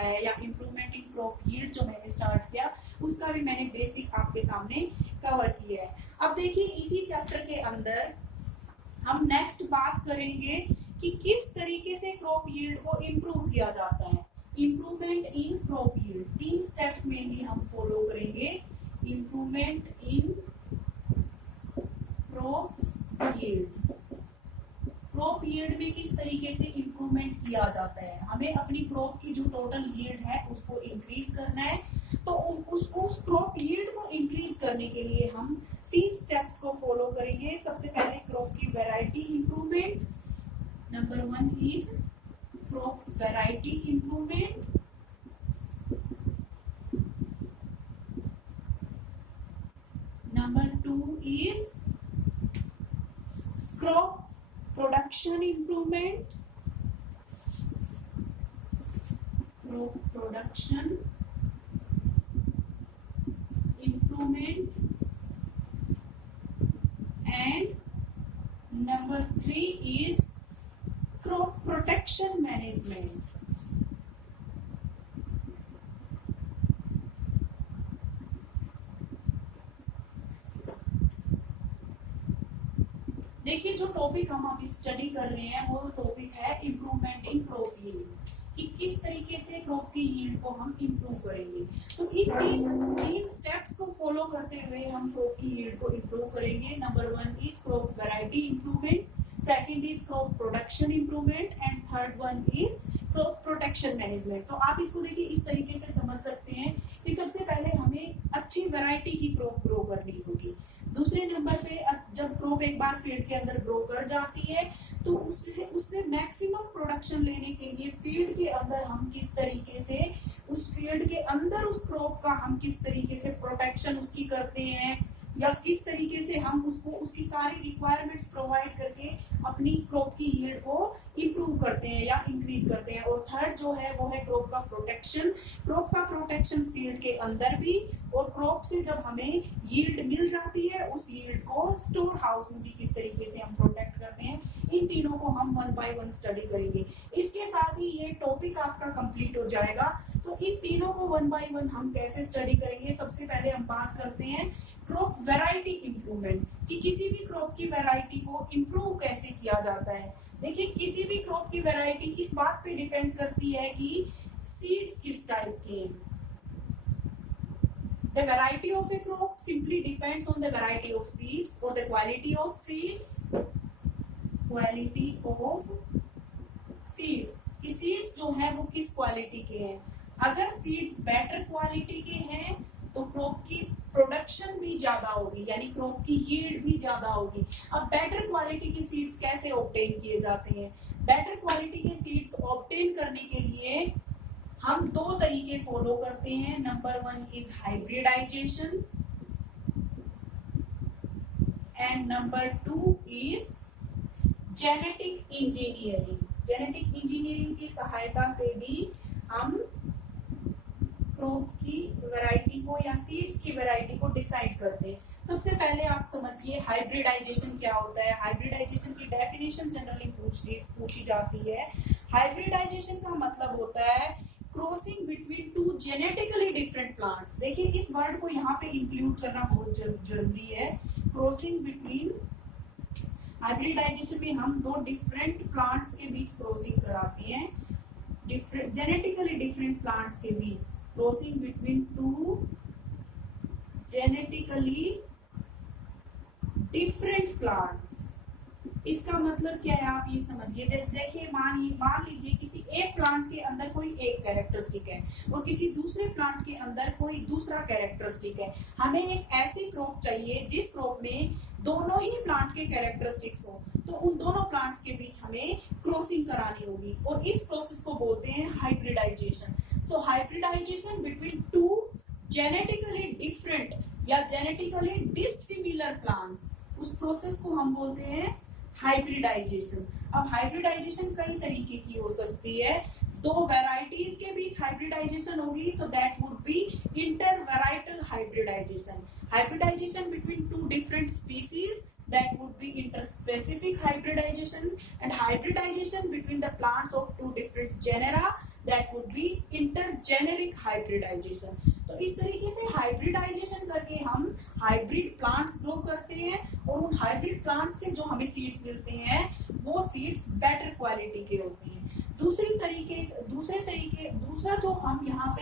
किया है या इम्प्रूवमेंट इन क्रॉप यील्ड जो मैंने स्टार्ट किया उसका भी मैंने बेसिक आपके सामने कवर किया है। अब देखिए इसी चैप्टर के अंदर हम नेक्स्ट बात करेंगे कि किस तरीके से क्रॉप यील्ड को इम्प्रूव किया जाता है। Improvement in crop yield 3 steps mainly हम फॉलो करेंगे। Improvement in crop yield, crop yield में किस तरीके से इम्प्रूवमेंट किया जाता है। हमें अपनी क्रॉप की जो टोटल यील्ड है उसको इंक्रीज करना है, तो उस क्रॉप यील्ड को इंक्रीज करने के लिए हम 3 स्टेप्स को फॉलो करेंगे। सबसे पहले क्रॉप की variety improvement, number 1 is crop variety improvement, number 2 is crop production improvement, crop production improvement, and number 3 is crop protection management. देखिए जो टॉपिक हम अब स्टडी कर रहे हैं वो टॉपिक है इम्प्रूवमेंट इन क्रॉप यील्ड, कि किस तरीके से क्रॉप की यील्ड को हम इम्प्रूव करेंगे। तो इन तीन स्टेप्स को फॉलो करते हुए हम क्रॉप की यील्ड को इम्प्रूव करेंगे। Number 1 is crop variety improvement, second is crop production improvement, and third one is crop protection management. तो आप इसको देखिए इस तरीके से समझ सकते हैं कि सबसे पहले हमें अच्छी वैरायटी की क्रॉप ग्रो करनी होगी। दूसरे नंबर पे जब क्रॉप एक बार फील्ड के अंदर ग्रो कर जाती है तो उससे मैक्सिमम प्रोडक्शन लेने के लिए फील्ड के अंदर हम किस तरीके से उस फील्ड के अंदर उस क्रॉप का हम किस तरीके से प्रोटेक्शन उसकी करते हैं, या किस तरीके से हम उसको उसकी सारी रिक्वायरमेंट्स प्रोवाइड करके अपनी क्रॉप की यील्ड को इम्प्रूव करते हैं या इंक्रीज करते हैं। और थर्ड जो है वो है क्रॉप का प्रोटेक्शन। क्रॉप का प्रोटेक्शन फील्ड के अंदर भी, और क्रॉप से जब हमें यील्ड मिल जाती है उस यील्ड को स्टोर हाउस में भी किस तरीके से हम प्रोटेक्ट करते हैं। इन तीनों को हम 1 बाय 1 स्टडी करेंगे। इसके साथ ही ये टॉपिक आपका कंप्लीट हो जाएगा। तो इन तीनों को 1 बाय 1 हम कैसे स्टडी करेंगे। सबसे पहले हम बात करते हैं क्रॉप वैरायटी इंप्रूवमेंट, कि किसी भी क्रॉप की वैरायटी को इम्प्रूव कैसे किया जाता है। देखिए किसी भी क्रॉप की वैरायटी इस बात पे डिपेंड करती है कि सीड्स किस टाइप के हैं। The variety of a crop simply depends on the variety of seeds or the quality of seeds. Quality of seeds, कि सीड्स जो है वो किस क्वालिटी के हैं। अगर सीड्स बेटर क्वालिटी के हैं तो क्रॉप की प्रोडक्शन भी ज्यादा होगी, यानी क्रॉप की यील्ड भी ज्यादा होगी। अब बेटर क्वालिटी के सीड्स कैसे ऑब्टेन किए जाते हैं। बेटर क्वालिटी के सीड्स ऑब्टेन करने के लिए हम 2 तरीके फॉलो करते हैं। Number 1 is hybridization and number 2 is genetic engineering. Genetic engineering की सहायता से भी हम क्रॉप की वैरायटी को या सीड्स की वैरायटी को डिसाइड करते हैं। सबसे पहले आप समझिए हाइब्रिडाइजेशन क्या होता है। हाइब्रिडाइजेशन की डेफिनेशन जनरली पूछी जाती है। हाइब्रिडाइजेशन का मतलब होता है crossing between 2 genetically different plants. देखिए इस वर्ड को यहाँ पे इंक्लूड करना बहुत जरूरी है। क्रॉसिंग बिटवीन, हाइब्रिडाइजेशन में हम 2 डिफरेंट प्लांट्स के बीच क्रॉसिंग कराते हैं। डिफरेंट जेनेटिकली डिफरेंट प्लांट्स के बीच crossing between 2 genetically different plants. इसका मतलब क्या है आप ये समझिए। देखिए मान लीजिए किसी एक प्लांट के अंदर कोई एक कैरेक्टरिस्टिक है और किसी दूसरे प्लांट के अंदर कोई दूसरा कैरेक्टरिस्टिक है। हमें एक ऐसी क्रॉप चाहिए जिस क्रॉप में दोनों ही प्लांट के कैरेक्टरिस्टिक्स हो, तो उन दोनों प्लांट्स के बीच हमें क्रॉसिंग करानी होगी और इस प्रोसेस को बोलते हैं हाइब्रिडाइजेशन। सो हाइब्रिडाइजेशन बिटवीन 2 जेनेटिकली डिफरेंट या जेनेटिकली डिसिमिलर प्लांट्स, उस प्रोसेस को हम बोलते हैं हाइब्रिडाइजेशन। अब हाइब्रिडाइजेशन कई तरीके की हो सकती है। 2 वैरायटीज के बीच हाइब्रिडाइजेशन होगी तो that would be inter varietal hybridisation. Hybridisation between 2 different species that would be interspecific hybridization, and hybridization between the plants of two different genera, that would be intergeneric hybridization. तो इस तरीके से hybridisation करके हम hybrid plants grow करते हैं, और उन हाइब्रिड प्लांट से जो हमें सीड्स मिलते हैं वो सीड्स बेटर क्वालिटी के होती हैं। दूसरा जो हम यहाँ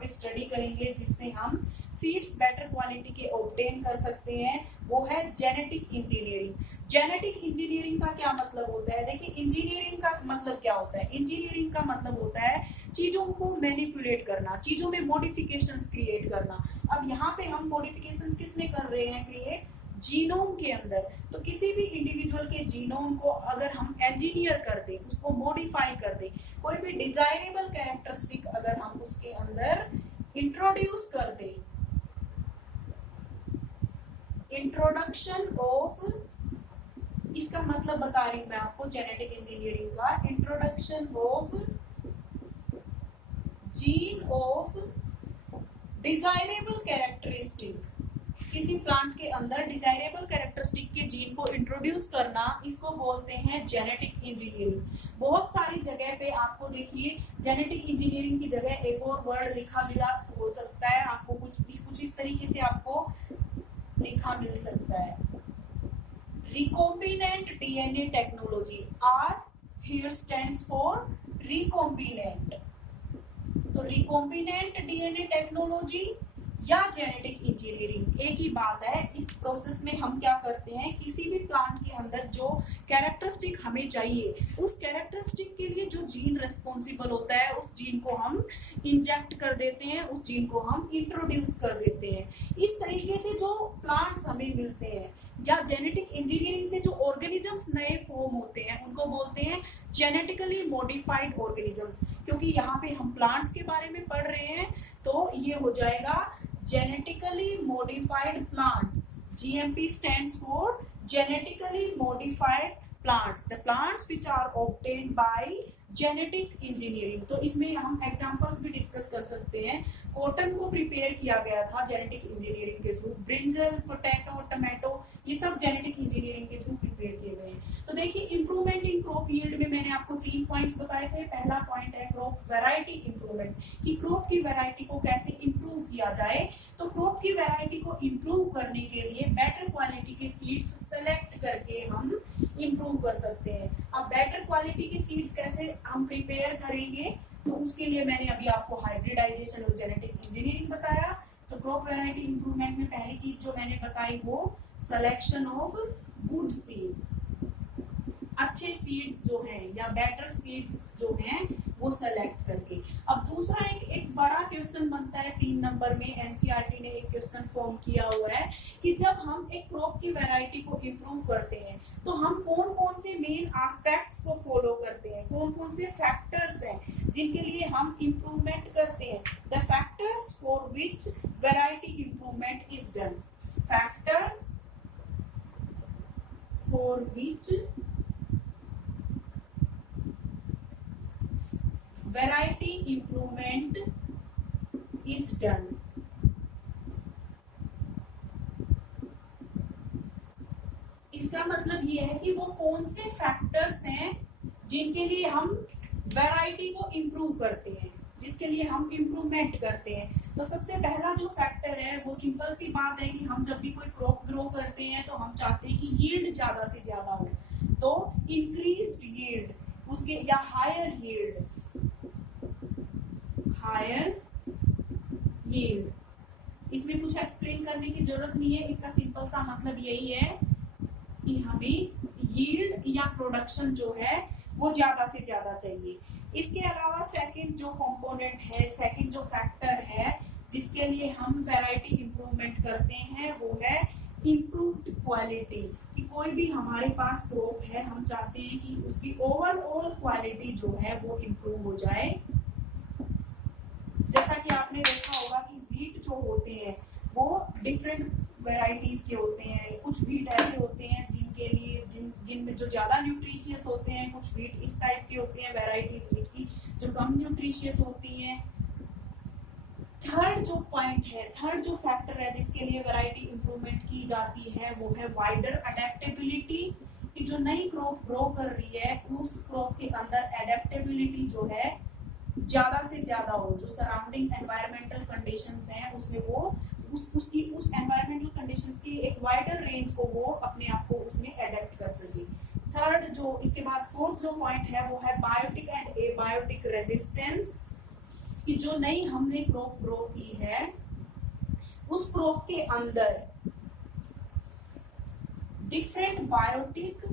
पे स्टडी करेंगे जिससे हम सीड्स बेटर क्वालिटी के ऑब्टेन कर सकते हैं, वो है जेनेटिक इंजीनियरिंग। जेनेटिक इंजीनियरिंग का क्या मतलब होता है? देखिए, इंजीनियरिंग का मतलब क्या होता है? इंजीनियरिंग का मतलब होता है चीजों को मैनिपुलेट करना, चीजों में मॉडिफिकेशंस क्रिएट करना। अब यहाँ पे हम मॉडिफिकेशंस किस में कर रहे हैं क्रिएट? जीनोम के अंदर। तो किसी भी इंडिविजुअल के जीनोम को अगर हम इंजीनियर कर दें, उसको मॉडिफाई कर दें, कोई भी डिजायरेबल कैरेक्टरिस्टिक अगर हम उसके अंदर इंट्रोड्यूस कर दें, इंट्रोडक्शन ऑफ, इसका मतलब बता रही हूं मैं आपको जेनेटिक इंजीनियरिंग का, introduction of gene of desirable characteristic, किसी प्लांट के अंदर डिजायरेबल कैरेक्टरिस्टिक के जीन को इंट्रोड्यूस करना, इसको बोलते हैं जेनेटिक इंजीनियरिंग। बहुत सारी जगह पे आपको देखिए जेनेटिक इंजीनियरिंग की जगह एक और वर्ड लिखा मिला हो सकता है, आपको कुछ इस तरीके से आपको लिखा मिल सकता है, recombinant DNA technology. R here stands for recombinant. तो रिकॉम्बिनेंट डीएनए टेक्नोलॉजी या जेनेटिक इंजीनियरिंग एक ही बात है। इस प्रोसेस में हम क्या करते हैं, किसी भी प्लांट के अंदर जो कैरेक्टरिस्टिक हमें चाहिए, उस कैरेक्टरिस्टिक के लिए जो जीन रिस्पॉन्सिबल होता है, उस जीन को हम इंजेक्ट कर देते हैं, उस जीन को हम इंट्रोड्यूस कर देते हैं। इस तरीके से जो प्लांट्स हमें मिलते हैं, या जेनेटिक इंजीनियरिंग से जो ऑर्गेनिजम्स नए फॉर्म होते हैं, उनको बोलते हैं जेनेटिकली मॉडिफाइड ऑर्गेनिजम्स। क्योंकि यहाँ पे हम प्लांट्स के बारे में पढ़ रहे हैं, तो ये हो जाएगा genetically modified plants. GMP stands for genetically modified plants, the plants which are obtained by genetic engineering. तो इसमें हम एग्जांपल्स भी डिस्कस कर सकते हैं। कॉटन को प्रिपेयर किया गया था जेनेटिक इंजीनियरिंग के थ्रू, ब्रिंजल, पोटैटो, टमाटो, ये सब जेनेटिक इंजीनियरिंग के थ्रू प्रिपेयर किए गए हैं। तो देखिए, इंप्रूवमेंट इन क्रॉप यील्ड में मैंने आपको 3 पॉइंट्स बताए थे। पहला पॉइंट है क्रॉप वैरायटी इंप्रूवमेंट, कि क्रॉप की वैरायटी को कैसे इंप्रूव किया जाए। तो क्रॉप की वैरायटी को इंप्रूव करने के लिए बेटर क्वालिटी के सीड्स सेलेक्ट करके हम इंप्रूव कर सकते हैं। अब बेटर क्वालिटी के सीड्स कैसे हम प्रिपेयर करेंगे, तो उसके लिए मैंने अभी आपको हाइब्रिडाइजेशन और जेनेटिक इंजीनियरिंग बताया। तो क्रॉप वैरायटी इंप्रूवमेंट में पहली चीज जो मैंने बताई वो सिलेक्शन ऑफ गुड सीड्स, अच्छे सीड्स जो हैं या बेटर सीड्स जो हैं वो सेलेक्ट करके। अब दूसरा एक बड़ा क्वेश्चन बनता है 3 नंबर में, एनसीईआरटी ने एक क्वेश्चन फॉर्म किया हुआ है कि जब हम एक क्रॉप की वैरायटी को इंप्रूव करते हैं तो हम कौन कौन से मेन एस्पेक्ट्स को फॉलो करते हैं, कौन कौन से फैक्टर्स हैं जिनके लिए हम इंप्रूवमेंट करते हैं। The factors for which variety improvement is done, factors for which variety improvement is done. इसका मतलब ये है कि वो कौन से फैक्टर्स हैं जिनके लिए हम वैरायटी को इंप्रूव करते हैं, जिसके लिए हम इंप्रूवमेंट करते हैं। तो सबसे पहला जो फैक्टर है वो सिंपल सी बात है कि हम जब भी कोई क्रॉप ग्रो करते हैं तो हम चाहते हैं कि यील्ड ज्यादा से ज्यादा हो। तो इंक्रीज्ड यील्ड उसके, या हायर यील्ड, हायर यील्ड, इसमें कुछ एक्सप्लेन करने की जरूरत नहीं है। इसका सिंपल सा मतलब यही है कि हमें यील्ड या प्रोडक्शन जो है वो ज्यादा से ज्यादा चाहिए। इसके अलावा सेकंड जो कंपोनेंट है, सेकंड जो फैक्टर है जिसके लिए हम वैरायटी इंप्रूवमेंट करते हैं वो है इम्प्रूव्ड क्वालिटी। कि कोई भी हमारे पास क्रॉप है, हम चाहते हैं कि उसकी ओवरऑल क्वालिटी जो है वो इम्प्रूव हो जाए। जैसा कि आपने देखा होगा कि व्हीट जो होते हैं वो डिफरेंट वैरायटीज के होते हैं। कुछ व्हीट ऐसे होते हैं जिनके लिए जिनमें जो ज्यादा न्यूट्रिशियस होते हैं, कुछ व्हीट इस टाइप के होते हैं वैरायटी व्हीट की जो कम न्यूट्रिशियस होती हैं। थर्ड जो पॉइंट है, थर्ड जो फैक्टर है जिसके लिए वैरायटी इंप्रूवमेंट की जाती है वो है वाइडर अडेप्टेबिलिटी, कि जो नई क्रॉप ग्रो कर रही है उस क्रॉप के अंदर एडेप्टेबिलिटी जो है ज्यादा से ज्यादा हो, जो सराउंडिंग एनवायरमेंटल कंडीशंस हैं उसमें वो उसकी उस एनवायरमेंटल कंडीशंस की एक वाइडर रेंज को वो अपने आप को उसमें एडेप्ट कर सके। थर्ड जो इसके बाद फोर्थ जो पॉइंट है वो है बायोटिक एंड एबायोटिक रेजिस्टेंस, कि जो नई हमने क्रॉप ग्रो की है उस क्रॉप के अंदर डिफरेंट बायोटिक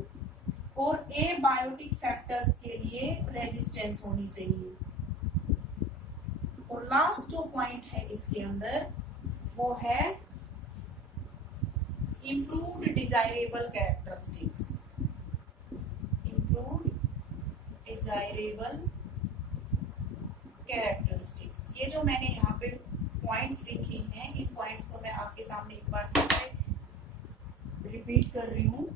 और एबायोटिक फैक्टर्स के लिए रेजिस्टेंस होनी चाहिए। और लास्ट जो पॉइंट है इसके अंदर वो है improved desirable characteristics, improved desirable characteristics. ये जो मैंने यहाँ पे पॉइंट्स लिखे हैं, इन पॉइंट्स को मैं आपके सामने एक बार फिर से रिपीट कर रही हूँ।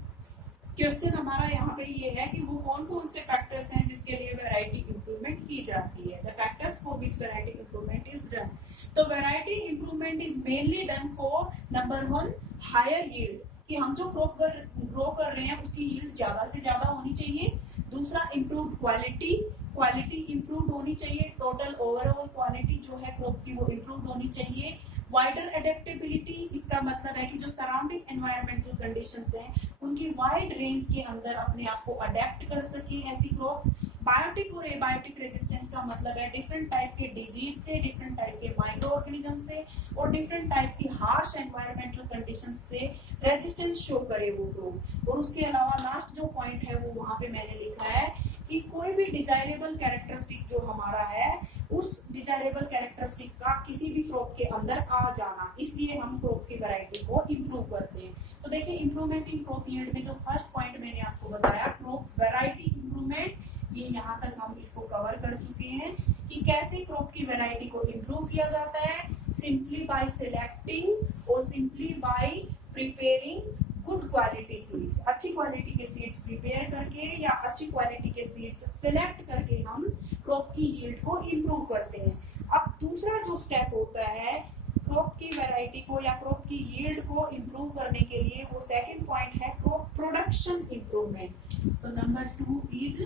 क्वेश्चन हमारा यहाँ पे ये है कि वो कौन कौन से फैक्टर्स हैं जिसके लिए वैरायटी इंप्रूवमेंट की जाती है, the factors for which variety improvement is done. तो variety improvement is mainly done for number 1 higher yield, कि हम जो क्रॉप ग्रो कर रहे हैं उसकी यील्ड ज्यादा से ज्यादा होनी चाहिए। दूसरा इम्प्रूव्ड क्वालिटी, क्वालिटी इम्प्रूव होनी चाहिए, टोटल ओवरऑल क्वालिटी जो है क्रॉप की वो इम्प्रूव होनी चाहिए। वाइडर एडेप्टेबिलिटी, इसका मतलब है कि जो सराउंडिंग एनवायरमेंटल कंडीशंस हैं उनकी वाइड रेंज के अंदर अपने आप को अडेप्ट कर सके ऐसी क्रॉप्स। बायोटिक और एबायोटिक रेजिस्टेंस का मतलब है डिफरेंट टाइप के डिजीज से, डिफरेंट टाइप के माइक्रो ऑर्गेनिज्म से और डिफरेंट टाइप की हार्श एनवायरमेंटल कंडीशंस से रेजिस्टेंस शो करे वो ग्रोथ। और उसके अलावा लास्ट जो पॉइंट है वो वहां पे मैंने लिखा है कि कोई भी डिजायरेबल कैरेक्टरिस्टिक जो हमारा है उस डिजायरेबल कैरेक्टरिस्टिक का किसी भी क्रॉप के अंदर आ जाना, इसलिए हम क्रॉप की वैरायटी को इम्प्रूव करते हैं। तो देखिए इंप्रूवमेंट इन क्रॉप यील्ड में जो फर्स्ट पॉइंट मैंने आपको बताया क्रॉप वैरायटी इंप्रूवमेंट, ये यहाँ तक हम इसको कवर कर चुके हैं कि कैसे क्रॉप की वैरायटी को इम्प्रूव किया जाता है, सिंपली बाय सिलेक्टिंग और simply by preparing good quality seeds, अच्छी क्वालिटी के सीड्स प्रिपेयर करके या अच्छी क्वालिटी के सीड्स सिलेक्ट करके हम क्रॉप की यील्ड को इम्प्रूव करते हैं। अब दूसरा जो स्टेप होता है क्रॉप की वैरायटी को या क्रॉप की यील्ड को इम्प्रूव करने के लिए, वो सेकंड पॉइंट है क्रॉप प्रोडक्शन इम्प्रूवमेंट। तो number 2 is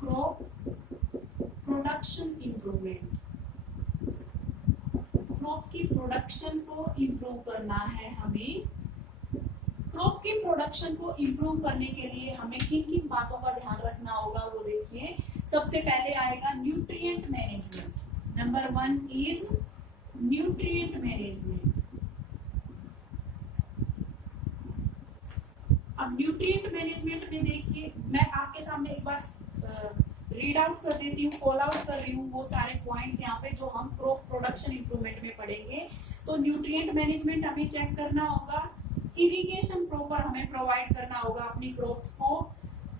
crop production improvement. Crop की प्रोडक्शन को इम्प्रूव करना है हमें। क्रॉप की प्रोडक्शन को इम्प्रूव करने के लिए हमें किन किन बातों का ध्यान रखना होगा वो देखिए। सबसे पहले आएगा nutrient management. Number 1 is nutrient management. अब न्यूट्रिएंट मैनेजमेंट में देखिए, मैं आपके सामने एक बार रीड आउट कर देती हूँ, कॉल आउट कर रही हूँ वो सारे पॉइंट्स यहाँ पे जो हम क्रॉप प्रोडक्शन इंप्रूवमेंट में पढ़ेंगे। तो न्यूट्रिएंट मैनेजमेंट हमें चेक करना होगा, इरिगेशन प्रॉपर हमें प्रोवाइड करना होगा अपनी क्रॉप्स को,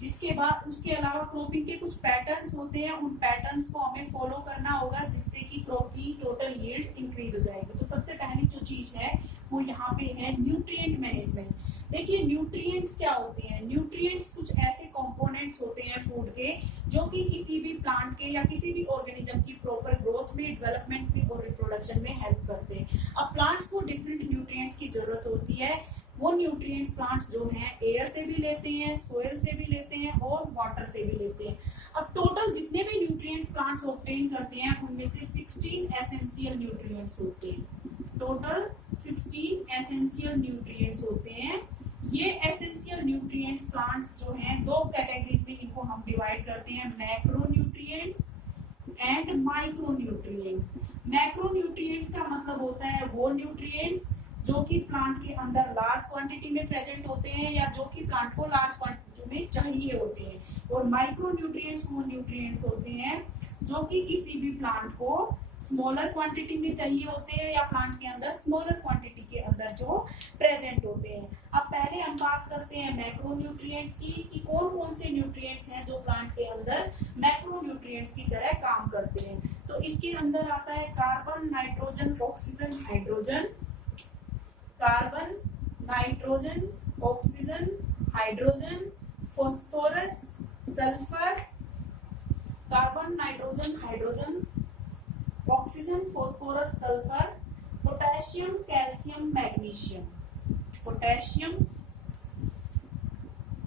जिसके बाद उसके अलावा क्रॉपिंग के कुछ पैटर्न्स होते हैं, उन पैटर्न्स को हमें फॉलो करना होगा जिससे कि क्रॉप की टोटल यील्ड इंक्रीज हो जाएगी। तो सबसे पहली जो चीज है वो यहाँ पे है न्यूट्रिएंट मैनेजमेंट। देखिए न्यूट्रिएंट्स क्या होते हैं, न्यूट्रिएंट्स कुछ ऐसे कंपोनेंट्स होते हैं फूड के जो कि किसी भी प्लांट के या किसी भी ऑर्गेनिज्म की प्रॉपर ग्रोथ में, डेवलपमेंट में और रिप्रोडक्शन में हेल्प करते हैं। अब प्लांट्स को डिफरेंट न्यूट्रिएंट्स की जरूरत होती है। वो न्यूट्रिएंट्स प्लांट्स जो हैं एयर से भी लेते हैं, सोयल से भी लेते हैं और वाटर से भी लेते हैं। अब टोटल जितने भी न्यूट्रिएंट्स प्लांट्स ऑब्टेन करते हैं उनमें से 16 एसेंशियल न्यूट्रिएंट्स होते हैं। टोटल 16 एसेंशियल न्यूट्रिएंट्स होते हैं। ये एसेंशियल न्यूट्रिएंट्स प्लांट्स जो हैं दो कैटेगरीज में इनको हम डिवाइड करते हैं, macro nutrients and micro nutrients. Macro nutrients का मतलब होता है वो न्यूट्रिएंट्स जो कि प्लांट के अंदर लार्ज क्वांटिटी में प्रेजेंट होते हैं या जो कि प्लांट को लार्ज क्वांटिटी में चाहिए होते हैं। और माइक्रो न्यूट्रिएंट्स वो न्यूट्रिएंट्स होते हैं जो कि किसी भी प्लांट को स्मॉलर क्वांटिटी में चाहिए होते हैं या प्लांट के अंदर स्मॉलर क्वांटिटी के अंदर जो प्रेजेंट होते हैं। अब पहले हम बात करते हैं मैक्रो न्यूट्रिएंट्स की कि कौन कौन से न्यूट्रिएंट्स हैं जो प्लांट के अंदर मैक्रो न्यूट्रिएंट्स की तरह काम करते हैं। तो इसके अंदर आता है carbon, nitrogen, oxygen, hydrogen. Carbon, nitrogen, oxygen, hydrogen, phosphorus, sulphur. Carbon, nitrogen, hydrogen, oxygen, phosphorus, sulphur, potassium, calcium, magnesium, potassium,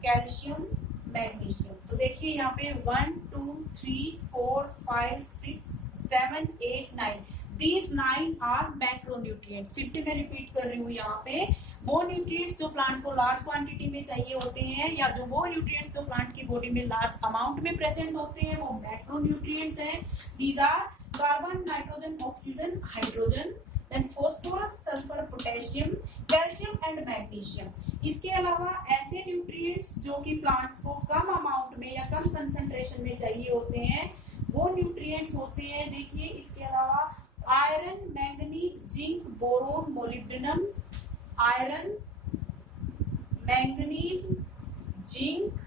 calcium, magnesium. तो देखिए यहाँ पे 1 2 3 4 5 6 7 8 9 दीज 9 आर मैक्रोन्यूट्रिएंट्स। फिर से मैं रिपीट कर रही हूँ, यहाँ पे वो न्यूट्रिएंट्स जो प्लांट को लार्ज क्वांटिटी में चाहिए होते हैं, या जो वो न्यूट्रिएंट्स जो प्लांट की बॉडी में लार्ज अमाउंट में प्रेजेंट होते हैं, वो मैक्रोन्यूट्रिएंट्स हैं। These are carbon, nitrogen, oxygen, hydrogen, then phosphorus, sulphur, potassium, calcium and magnesium. इसके अलावा ऐसे न्यूट्रिएंट्स जो कि प्लांट्स को कम अमाउंट में या कम कंसंट्रेशन में चाहिए होते हैं, वो न्यूट्रिएंट्स होते हैं। देखिए इसके अलावा iron, manganese, zinc, boron, molybdenum, iron, manganese, zinc,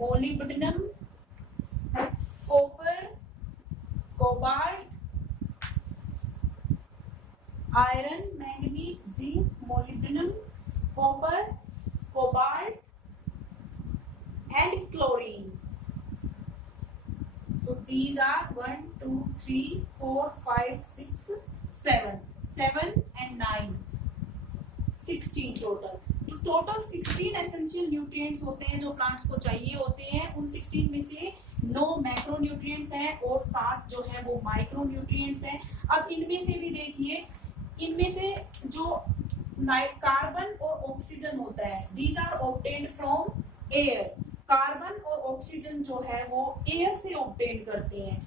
molybdenum, copper, cobalt, iron, manganese, zinc, molybdenum, copper, cobalt and chlorine. So these are 1 2 3 4 5 6 7 and 9 16 total. तो टोटल 16 एसेंशियल न्यूट्रिएंट्स होते हैं जो प्लांट्स को चाहिए होते हैं। उन 16 में से 9 मैक्रो न्यूट्रिएंट्स हैं और 7 जो है वो माइक्रो न्यूट्रिएंट्स हैं। अब इनमें से भी देखिए, इनमें से जो कार्बन और ऑक्सीजन होता है, these are obtained from air. Carbon और ऑक्सीजन जो है वो एयर से ऑब्टेन करते हैं।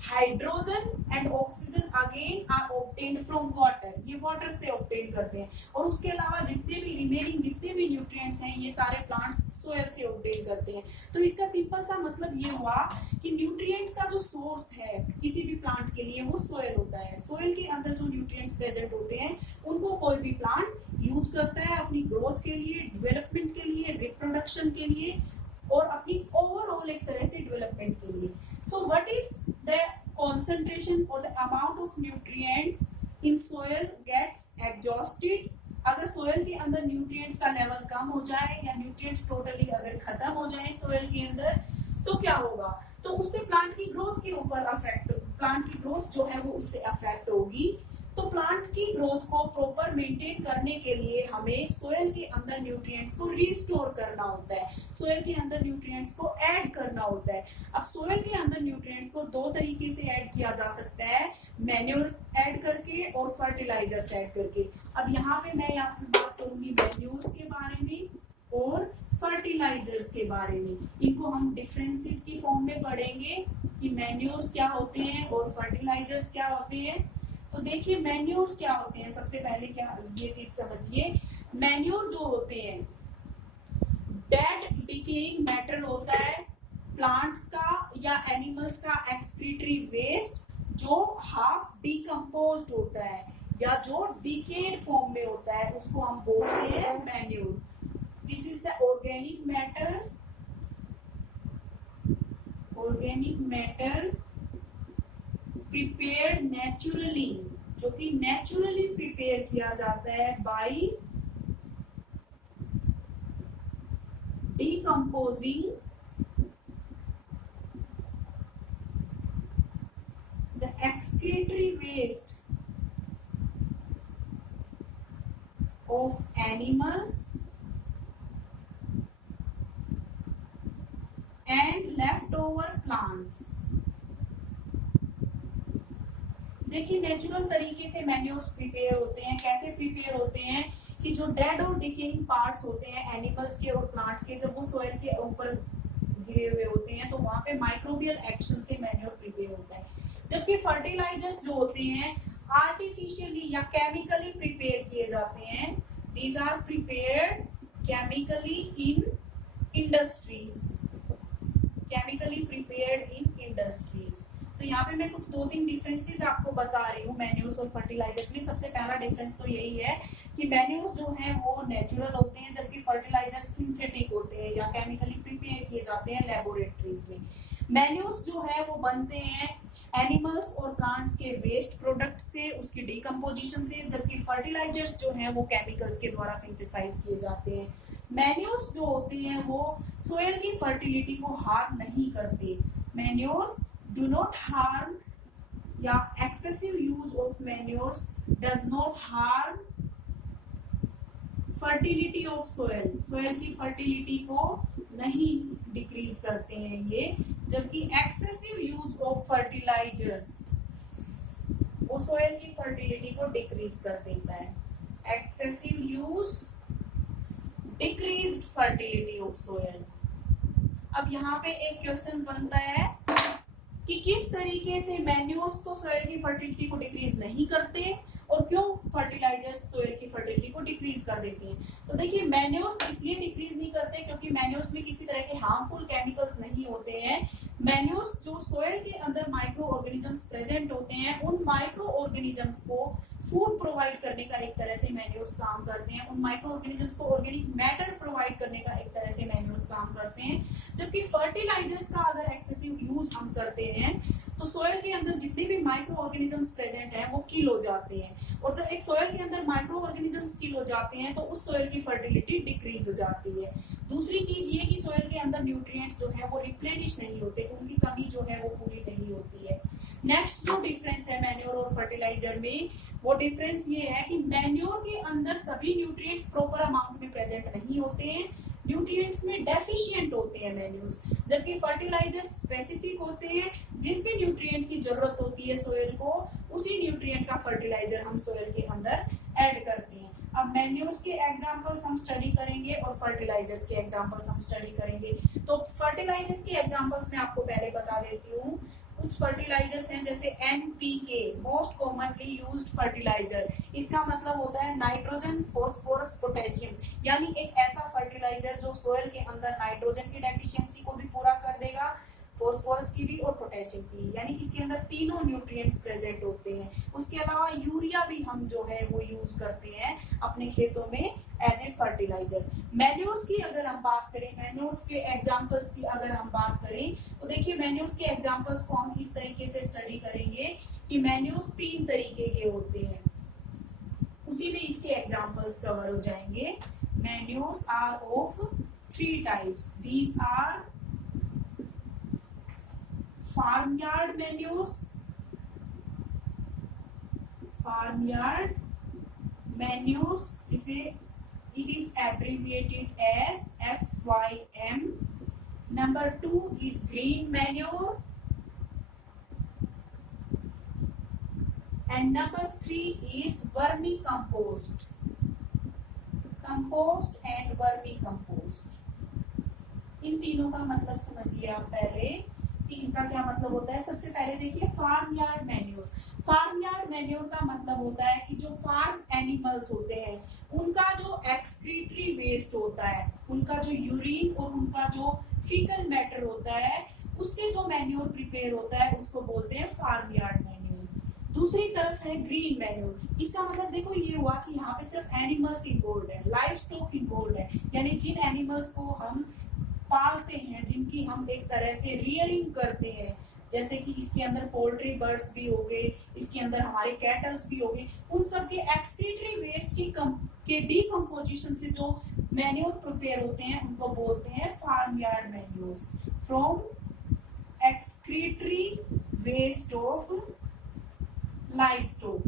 Hydrogen and oxygen again are obtained from water, ये वाटर से ऑब्टेन करते हैं। और उसके अलावा जितने भी रिमेनिंग जितने भी न्यूट्रिएंट्स हैं, ये सारे प्लांट्स सोयल से ऑब्टेन करते हैं। तो इसका सिंपल सा मतलब ये हुआ कि न्यूट्रिएंट्स का जो सोर्स है किसी भी प्लांट के लिए वो सोयल होता है। सोयल के अंदर जो न्यूट्रिएंट्स प्रेजेंट होते हैं उनको कोई भी प्लांट यूज करता है अपनी ग्रोथ के लिए, डेवलपमेंट के लिए, रिप्रोडक्शन के लिए और अपनी ओवरऑल एक तरह से डेवलपमेंट के लिए। So what if the concentration or the amount of nutrients in soil gets exhausted? अगर सोयल के अंदर न्यूट्रिएंट्स का लेवल कम हो जाए या न्यूट्रिएंट्स टोटली अगर खत्म हो जाए सोयल के अंदर, तो क्या होगा? तो उससे प्लांट की ग्रोथ के ऊपर अफेक्ट, प्लांट की ग्रोथ जो है वो उससे अफेक्ट होगी। तो प्लांट की ग्रोथ को प्रॉपर मेंटेन करने के लिए हमें सोयल के अंदर न्यूट्रिएंट्स को रिस्टोर करना होता है, सोयल के अंदर न्यूट्रिएंट्स को ऐड करना होता है। अब सोयल के अंदर न्यूट्रिएंट्स को 2 तरीके से ऐड किया जा सकता है, मैन्योर ऐड करके और फर्टिलाइजर्स ऐड करके। अब यहाँ पे मैं यहाँ पे बात करूंगी मैन्योर्स के बारे में और फर्टिलाइजर्स के बारे में। इनको हम डिफरेंसेस की फॉर्म में पढ़ेंगे कि मैन्योर्स क्या होते हैं और फर्टिलाइजर्स क्या होते हैं। तो देखिए मैन्योर्स क्या होते हैं, सबसे पहले क्या ये चीज समझिए। मैन्योर जो होते हैं डेड डिकेइंग मैटर होता है, प्लांट्स का या एनिमल्स का एक्सक्रीटरी वेस्ट जो हाफ डिकम्पोज्ड होता है या जो डिकेड फॉर्म में होता है, उसको हम बोलते हैं manure. This is the organic matter, organic matter prepared naturally, जो कि नेचुरली प्रिपेयर किया जाता है bye decomposing the excretory waste of animals and leftover plants। देखिए नेचुरल तरीके से मैन्योर्स प्रिपेयर होते हैं। कैसे प्रिपेयर होते हैं कि जो डेड और डिकेइंग पार्ट्स होते हैं एनिमल्स के और प्लांट्स के, जब वो सोयल के ऊपर गिरे हुए होते हैं तो वहां पे माइक्रोबियल एक्शन से मैन्योर प्रिपेयर होता है। जबकि फर्टिलाइजर्स जो होते हैं आर्टिफिशियली या केमिकली प्रिपेयर किए जाते हैं। These are prepared chemically in industries, chemically prepared in industries. तो यहाँ पे मैं कुछ 2-3 डिफरेंसेस आपको बता रही हूँ मैन्योर्स और फर्टिलाइजर्स में। सबसे पहला डिफरेंस तो यही है कि मैन्योर्स जो है वो नेचुरल होते हैं, जबकि फर्टिलाइजर्स सिंथेटिक होते हैं या केमिकली प्रिपेयर किए जाते हैं लेबोरेटरीज में। मैन्योर्स जो है वो बनते हैं एनिमल्स और प्लांट्स के वेस्ट प्रोडक्ट से, उसकी डिकम्पोजिशन से, जबकि फर्टिलाइजर्स जो है वो केमिकल्स के द्वारा सिंथेसाइज किए जाते हैं। मैन्योर्स जो होते हैं वो सोयल की फर्टिलिटी को हार्म नहीं करते। मैन्योर्स do not harm या excessive use of manures does not harm fertility of soil, soil की फर्टिलिटी को नहीं डिक्रीज करते हैं ये, जबकि एक्सेसिव यूज ऑफ फर्टिलाइजर्स वो सोयल की फर्टिलिटी को डिक्रीज कर देता है। Excessive use decreased fertility of soil. अब यहाँ पे एक क्वेश्चन बनता है कि किस तरीके से मैन्योर्स तो सोयल की फर्टिलिटी को डिक्रीज नहीं करते और क्यों फर्टिलाइजर्स सोयल की फर्टिलिटी को डिक्रीज कर देते हैं। तो देखिए मैन्योर्स इसलिए डिक्रीज नहीं करते क्योंकि मैन्योर्स में किसी तरह के हार्मफुल केमिकल्स नहीं होते हैं। मैन्योर्स जो सोयल के अंदर माइक्रो ऑर्गेनिजम्स प्रेजेंट होते हैं, उन माइक्रो ऑर्गेनिजम्स को फूड प्रोवाइड करने का एक तरह से मैन्योर्स काम करते हैं, उन माइक्रो ऑर्गेनिजम्स को ऑर्गेनिक मैटर प्रोवाइड करने का एक तरह से मैन्योर्स काम करते हैं। जबकि फर्टिलाइजर्स का अगर एक्सेसिव यूज हम करते हैं तो सोयल के अंदर जितने भी माइक्रो ऑर्गेनिजम्स प्रेजेंट हैं वो किल हो जाते हैं, और जब एक सोयल के अंदर माइक्रो ऑर्गेनिजम्स किल हो जाते हैं तो उस सोयल की फर्टिलिटी डिक्रीज हो जाती है। दूसरी चीज ये कि सोयल के अंदर न्यूट्रिएंट्स जो है वो रिप्लेनिश नहीं होते, उनकी कमी जो है वो पूरी नहीं होती है। नेक्स्ट जो डिफरेंस है मैन्योर और फर्टिलाइजर में, वो डिफरेंस ये है कि मैन्योर के अंदर सभी न्यूट्रिएंट्स प्रॉपर अमाउंट में प्रेजेंट नहीं होते हैं, न्यूट्रिएंट्स में डेफिशिएंट होते हैं मैन्योर्स, जबकि फर्टिलाइजर्स स्पेसिफिक होते हैं, जिस भी न्यूट्रिएंट की जरूरत होती है सोयल को उसी न्यूट्रिएंट का फर्टिलाइजर हम सोयल के अंदर ऐड करते हैं। अब मैन्योर्स के एग्जांपल्स हम स्टडी करेंगे और फर्टिलाइजर्स के एग्जांपल्स हम स्टडी करेंगे। तो फर्टिलाइजर्स के एग्जांपल्स मैं आपको पहले बता देती हूँ। कुछ फर्टिलाइजर्स हैं जैसे NPK, most commonly used fertilizer. इसका मतलब होता है नाइट्रोजन, फॉस्फोरस, पोटेशियम, यानी एक ऐसा फर्टिलाइजर जो सोयल के अंदर नाइट्रोजन की डेफिशिएंसी को भी पूरा कर देगा, फॉस्फोरस की भी और पोटेशियम की, यानी इसके अंदर तीनों न्यूट्रिएंट्स प्रेजेंट होते हैं। उसके अलावा यूरिया भी हम जो है वो यूज करते हैं अपने खेतों में एज ए फर्टिलाइजर। मैन्योर्स की अगर हम बात करें, मैन्योर्स के एग्जांपल्स की अगर हम बात करें तो देखिए मैन्योर्स के एग्जांपल्स को हम इस तरीके से स्टडी करेंगे कि मैन्योर्स 3 तरीके के होते हैं, उसी में इसके एग्जांपल्स कवर हो जाएंगे। Manures are of 3 types, these are farmyard manures, farmyard manures जिसे it is abbreviated as FYM. Number 2 is green manure and number 3 is vermicompost, compost and vermicompost। इन तीनों का मतलब समझिए आप पहले कि इनका क्या मतलब होता है। सबसे पहले देखिए farmyard manure. Farmyard manure का मतलब होता है कि जो फार्म एनिमल्स होते हैं उनका जो एक्सक्रीटरी वेस्ट होता है, उनका जो यूरिन और उनका जो फीकल मैटर होता है, उससे जो मैन्योर प्रिपेयर होता है उसको बोलते हैं फार्म यार्ड मैन्योर। दूसरी तरफ है ग्रीन मैन्योर। इसका मतलब देखो ये हुआ कि यहाँ पे सिर्फ एनिमल्स इन्वॉल्व है, लाइफ स्टॉक इन्वॉल्व है, यानी जिन एनिमल्स को हम पालते हैं, जिनकी हम एक तरह से रियरिंग करते हैं, जैसे कि इसके अंदर पोल्ट्री बर्ड्स भी हो गए, इसके अंदर हमारे कैटल्स भी हो गए, उन सब के एक्सक्रीटरी वेस्ट के डीकम्पोजिशन से जो मैन्योर प्रिपेयर होते हैं उनको बोलते हैं farmyard manures, from excretory waste of livestock.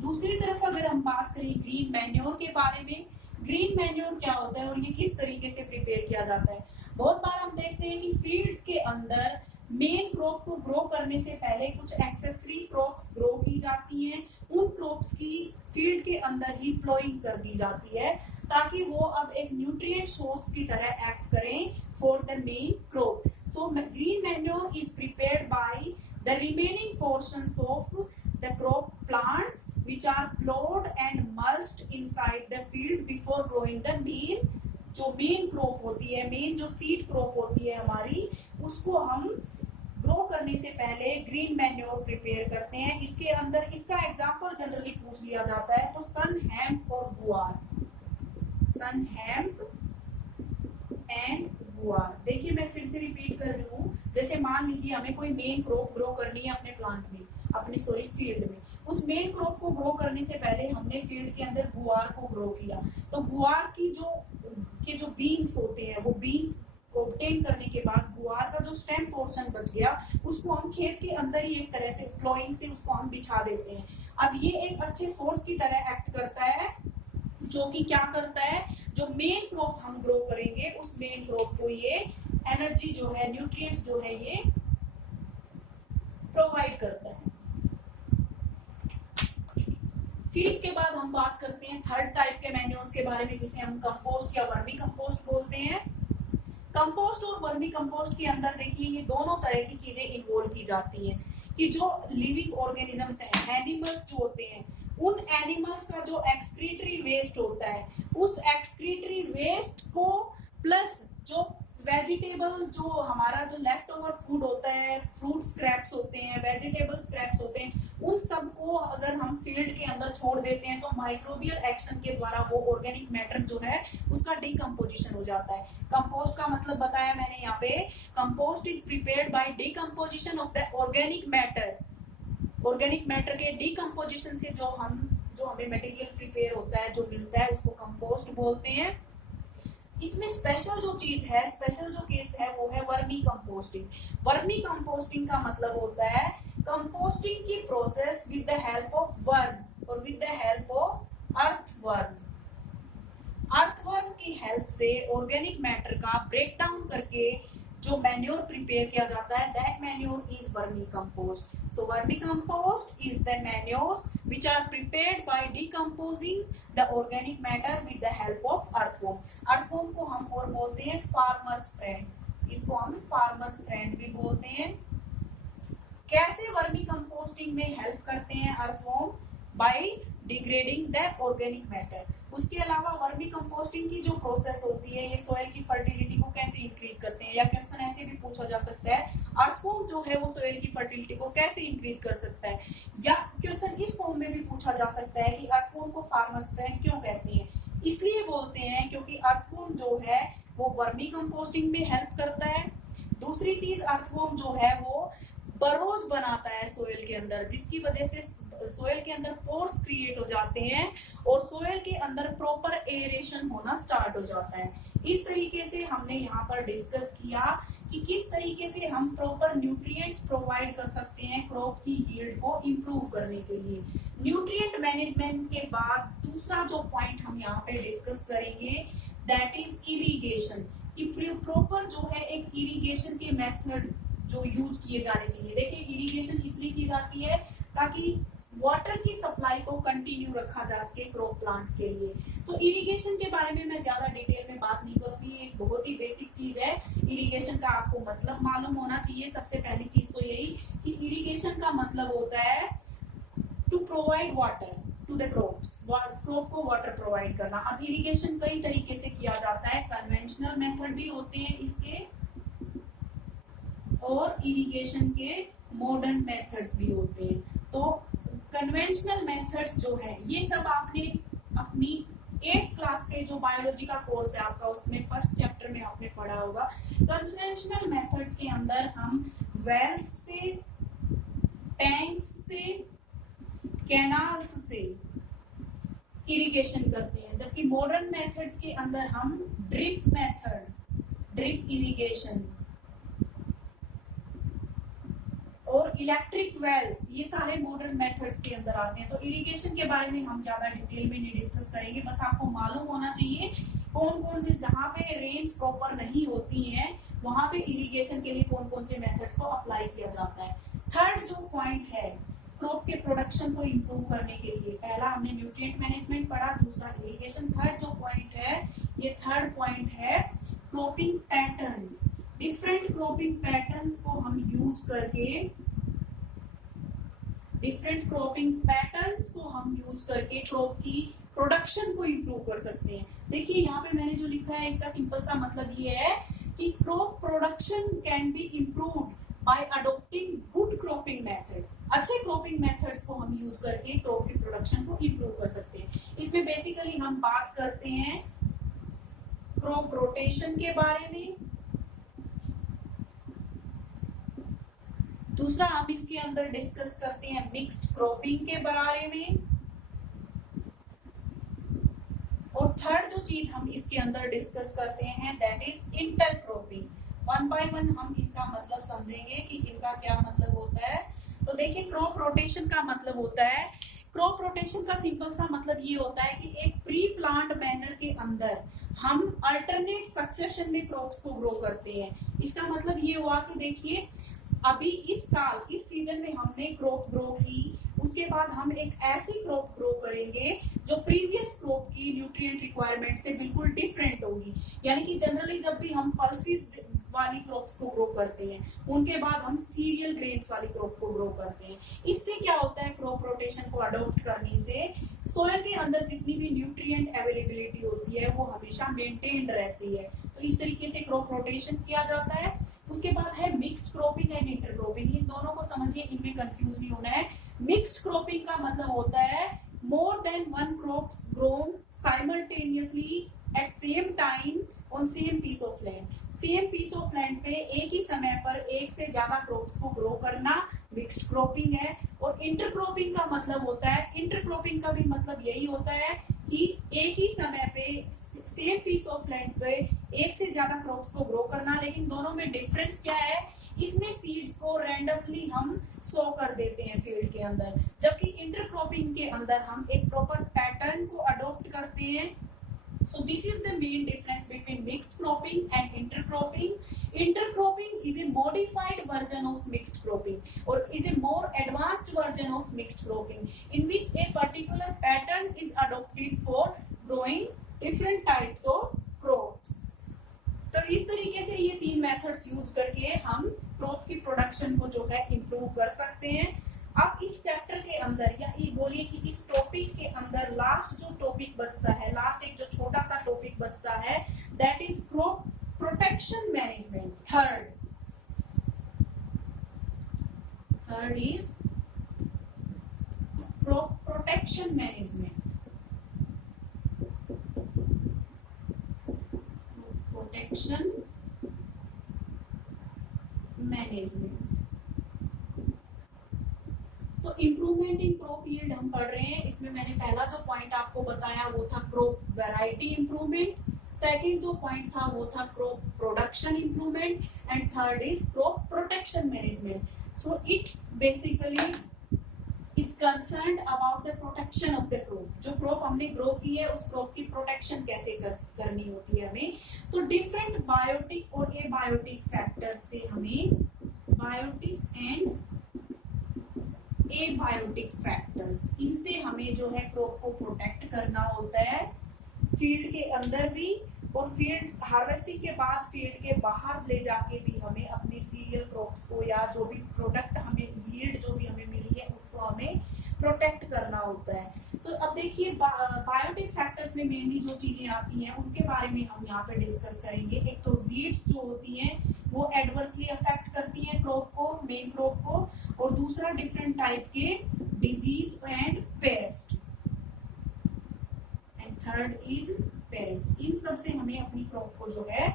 दूसरी तरफ अगर हम बात करें ग्रीन मैन्योर के बारे में, ग्रीन मैन्योर क्या होता है और ये किस तरीके से प्रिपेयर किया जाता है। बहुत बार हम देखते हैं कि फील्ड्स के अंदर मेन क्रॉप को ग्रो करने से पहले कुछ एक्सेसरी क्रॉप्स ग्रो की जाती हैं, उन क्रॉप्स की फील्ड के अंदर ही प्लॉइंग कर दी जाती है ताकि वो अब एक न्यूट्रिएंट सोर्स की तरह एक्ट करें for the main crop. So green manure is prepared by the remaining portions of the crop plants which are plowed and mulched inside the field before growing the main, जो main crop होती है, main जो seed crop होती है हमारी, उसको हम grow करने से पहले ग्रीन मैन्योर प्रिपेयर करते हैं। इसके अंदर इसका एग्जांपल जनरली पूछ लिया जाता है तो सन हेम्प और गुआर, सन हेम्प एंड गुआर। देखिए मैं फिर से रिपीट कर रही हूँ, जैसे मान लीजिए हमें कोई मेन क्रॉप ग्रो करनी है अपने प्लांट में, अपनी फील्ड में, उस मेन क्रॉप को ग्रो करने से पहले हमने फील्ड के अंदर गुआर को ग्रो किया, तो गुआर की जो बीन्स होते हैं वो बीन्स ऑब्टेन करने के बाद गुआर का जो स्टेम पोर्शन बच गया उसको हम खेत के अंदर ही एक तरह से प्लोइंग से उसको हम बिछा देते हैं। अब ये एक अच्छे सोर्स की तरह एक्ट करता है, जो कि क्या करता है, जो मेन क्रॉप हम ग्रो करेंगे उस मेन क्रॉप को ये एनर्जी जो है, न्यूट्रिएंट्स जो है ये प्रोवाइड करता है। फिर इसके बाद हम बात करते हैं थर्ड टाइप के मैन्योर्स के बारे में, जिसे हम कंपोस्ट या वर्मी कंपोस्ट बोलते हैं। कंपोस्ट और वर्मी कंपोस्ट के अंदर देखिए ये दोनों तरह की चीजें इन्वॉल्व की जाती हैं कि जो लिविंग ऑर्गेनिजम्स हैं, एनिमल्स जो होते हैं, उन एनिमल्स का जो एक्सक्रीटरी वेस्ट होता है, उस एक्सक्रीटरी वेस्ट को प्लस जो वेजिटेबल, जो हमारा जो लेफ्ट ओवर फूड होता है, फ्रूट स्क्रैप्स होते हैं, वेजिटेबल स्क्रैप्स होते हैं, उन सबको अगर हम फील्ड के अंदर छोड़ देते हैं तो माइक्रोबियल एक्शन के द्वारा वो ऑर्गेनिक मैटर जो है उसका डीकम्पोजिशन हो जाता है। कंपोस्ट का मतलब बताया मैंने यहाँ पे, compost is prepared by decomposition of the organic matter. Organic matter के डीकम्पोजिशन से जो हमें मटेरियल प्रिपेयर होता है, जो मिलता है, उसको कंपोस्ट बोलते हैं। इसमें स्पेशल जो चीज है, स्पेशल जो केस है वो है वर्मी कंपोस्टिंग। वर्मी कंपोस्टिंग का मतलब होता है कंपोस्टिंग की process with the help of worm और with the help of earthworm. Earthworm की हेल्प से ऑर्गेनिक मैटर का ब्रेक डाउन करके जो मैन्योर प्रिपेयर किया जाता है, that manure is vermicompost. So vermicompost is the manures which are prepared by decomposing the organic matter with the help of earthworm। earthworm को हम और बोलते हैं farmers friend, इसको हम farmers friend भी बोलते हैं। कैसे वर्मी कंपोस्टिंग में हेल्प करते हैं earthworm? by degrading the organic matter। उसके अलावा वर्मी कंपोस्टिंग की जो प्रोसेस होती है ये सॉइल की फर्टिलिटी को कैसे इंक्रीज करते हैं, या क्वेश्चन ऐसे भी पूछा जा सकता है अर्थवर्म जो है वो सॉइल की फर्टिलिटी को कैसे इंक्रीज कर सकता है, या क्वेश्चन इस फॉर्म में भी पूछा जा सकता है कि अर्थवर्म को फार्मर्स फ्रेंड क्यों कहते हैं। इसलिए बोलते हैं क्योंकि अर्थवर्म जो है वो वर्मी कंपोस्टिंग में हेल्प करता है। दूसरी चीज, अर्थवर्म जो है वो बरोज बनाता है सोयल के अंदर, जिसकी वजह से सोयल के अंदर पोर्स क्रिएट हो जाते हैं और सोयल के अंदर प्रॉपर एरेशन होना स्टार्ट हो जाता है। इस तरीके से हमने यहाँ पर डिस्कस किया कि किस तरीके से हम प्रॉपर न्यूट्रिएंट्स प्रोवाइड कर सकते हैं क्रॉप की यील्ड को इम्प्रूव करने के लिए। न्यूट्रिएंट मैनेजमेंट के बाद दूसरा जो पॉइंट हम यहाँ पे डिस्कस करेंगे दैट इज इरिगेशन। कि प्रॉपर जो है एक इरिगेशन के मेथड जो यूज किए जाने चाहिए। देखिए इरिगेशन इसलिए की जाती है ताकि वाटर की सप्लाई को कंटिन्यू रखा जा सके क्रॉप प्लांट्स के लिए। तो इरिगेशन के बारे में मैं ज्यादा डिटेल में बात नहीं करूंगी, एक बहुत ही बेसिक चीज है। इरिगेशन का आपको मतलब मालूम होना चाहिए। सबसे पहली चीज तो यही कि इरिगेशन का मतलब होता है to provide water to the crops, crop को वाटर प्रोवाइड करना। अब इरिगेशन कई तरीके से किया जाता है, कन्वेंशनल मेथड भी होते हैं इसके और इरिगेशन के मॉडर्न मेथड्स भी होते हैं। तो कन्वेंशनल मेथड्स जो है ये सब आपने अपनी 8th क्लास के जो बायोलॉजी का कोर्स है आपका उसमें फर्स्ट चैप्टर में आपने पढ़ा होगा। कन्वेंशनल मेथड्स के अंदर हम वेल्स से, टैंक्स से, कैनाल्स से इरिगेशन करते हैं, जबकि मॉडर्न मेथड्स के अंदर हम ड्रिप मेथड, ड्रिप इरिगेशन और इलेक्ट्रिक वेल्स, ये सारे मॉडर्न मेथड्स के अंदर आते हैं। तो इरिगेशन के बारे में हम ज्यादा डिटेल में नहीं डिस्कस करेंगे, बस आपको मालूम होना चाहिए कौन कौन से, जहाँ पे रेंज प्रॉपर नहीं होती है वहां पे इरिगेशन के लिए कौन कौन से मेथड्स को अप्लाई किया जाता है। थर्ड जो पॉइंट है क्रॉप के प्रोडक्शन को इम्प्रूव करने के लिए, पहला हमने न्यूट्रिएंट मैनेजमेंट पढ़ा, दूसरा इरिगेशन। थर्ड जो पॉइंट है, ये थर्ड पॉइंट है cropping patterns. Different cropping patterns को हम यूज करके, डिफरेंट क्रॉपिंग पैटर्न्स को हम यूज करके क्रॉप की प्रोडक्शन को इम्प्रूव कर सकते हैं। देखिए यहाँ पे मैंने जो लिखा है इसका सिंपल सा मतलब ये है कि crop production can be improved bye adopting good cropping methods. अच्छे क्रॉपिंग मेथड्स को हम यूज करके क्रॉप की प्रोडक्शन को इम्प्रूव कर सकते हैं। इसमें बेसिकली हम बात करते हैं क्रॉप रोटेशन के बारे में। दूसरा हम इसके अंदर डिस्कस करते हैं मिक्स्ड क्रॉपिंग के बारे में। और थर्ड जो चीज हम इसके अंदर डिस्कस करते हैं that is intercropping. One by one हम इनका मतलब समझेंगे कि इनका क्या मतलब होता है। तो देखिए क्रॉप रोटेशन का मतलब होता है, क्रॉप रोटेशन का सिंपल सा मतलब ये होता है कि एक प्री प्लांट मैनर के अंदर हम अल्टरनेट सक्सेशन में क्रॉप्स को ग्रो करते हैं। इसका मतलब ये हुआ कि देखिए अभी इस साल इस सीजन में हमने क्रॉप ग्रो की, उसके बाद हम एक ऐसी क्रॉप ग्रो करेंगे जो प्रीवियस क्रॉप की न्यूट्रिएंट रिक्वायरमेंट से बिल्कुल डिफरेंट होगी। यानी कि जनरली जब भी हम पल्सिस वाली क्रॉप्स को ग्रो करते हैं उनके बाद हम सीरियल ग्रेन्स वाली क्रॉप को ग्रो करते हैं। इससे क्या होता है, क्रॉप रोटेशन को अडॉप्ट करने से सोयल के अंदर जितनी भी न्यूट्रिएंट अवेलेबिलिटी होती है वो हमेशा मेंटेन रहती है। तो इस तरीके से क्रॉप रोटेशन किया जाता है। उसके बाद है मिक्स्ड क्रॉपिंग एंड इंटरक्रॉपिंग। इन दोनों को समझिए, इनमें कंफ्यूज नहीं होना है। मिक्स्ड क्रॉपिंग का मतलब होता है more than one crops grown simultaneously at same time on same piece of land. Same piece of land पे एक ही समय पर एक से ज्यादा क्रॉप्स को ग्रो करना मिक्स्ड क्रॉपिंग है। और इंटरक्रॉपिंग का मतलब होता है, इंटरक्रॉपिंग का भी मतलब यही होता है कि एक ही समय पे सेम पीस ऑफ लैंड पे एक से ज्यादा क्रॉप्स को ग्रो करना। लेकिन दोनों में डिफरेंस क्या है, इसमें सीड्स को रैंडमली हम सो कर देते हैं फील्ड के अंदर, जबकि इंटरक्रॉपिंग के अंदर हम एक प्रॉपर पैटर्न को अडॉप्ट करते हैं। So this is the main difference between mixed cropping and intercropping. Intercropping is a modified version of mixed cropping or is a more advanced version of mixed cropping in which a particular pattern is adopted for growing different types of crops. तो इस तरीके से ये तीन methods use करके हम crop की production को जो है इम्प्रूव कर सकते हैं। अब इस चैप्टर के अंदर या ये बोलिए कि इस टॉपिक के अंदर लास्ट जो टॉपिक बचता है, लास्ट एक जो छोटा सा टॉपिक बचता है that is crop protection management. Third is crop protection management. Protection management. तो इम्प्रूवमेंट इन क्रॉप यील्ड हम पढ़ रहे हैं। इसमें मैंने पहला जो पॉइंट आपको बताया वो था क्रॉप वैरायटी इम्प्रूवमेंट, सेकंड जो पॉइंट था वो था crop production improvement and third is crop protection management. So it basically it's concerned about the protection of the crop. जो क्रॉप हमने ग्रो की है उस क्रॉप की प्रोटेक्शन कैसे करनी होती है हमें। तो डिफरेंट बायोटिक और एबायोटिक फैक्टर्स से हमें, बायोटिक एंड एबायोटिक फैक्टर्स, इनसे हमें जो है क्रॉप को प्रोटेक्ट करना होता है फील्ड के अंदर भी, और फील्ड हार्वेस्टिंग के बाद फील्ड के बाहर ले जाके भी हमें अपने सीरियल क्रॉप्स को या जो भी प्रोडक्ट हमें यील्ड जो भी हमें मिली है उसको हमें प्रोटेक्ट करना होता है। तो अब देखिए बायोटिक फैक्टर्स में मेनली जो चीजें आती हैं उनके बारे में हम यहाँ पे डिस्कस करेंगे। एक तो वीड्स जो होती हैं वो एडवर्सली अफेक्ट करती हैं क्रॉप को, मेन क्रॉप को, और दूसरा डिफरेंट टाइप के disease and pest, and third is pest. इन सब से हमें अपनी क्रॉप को जो है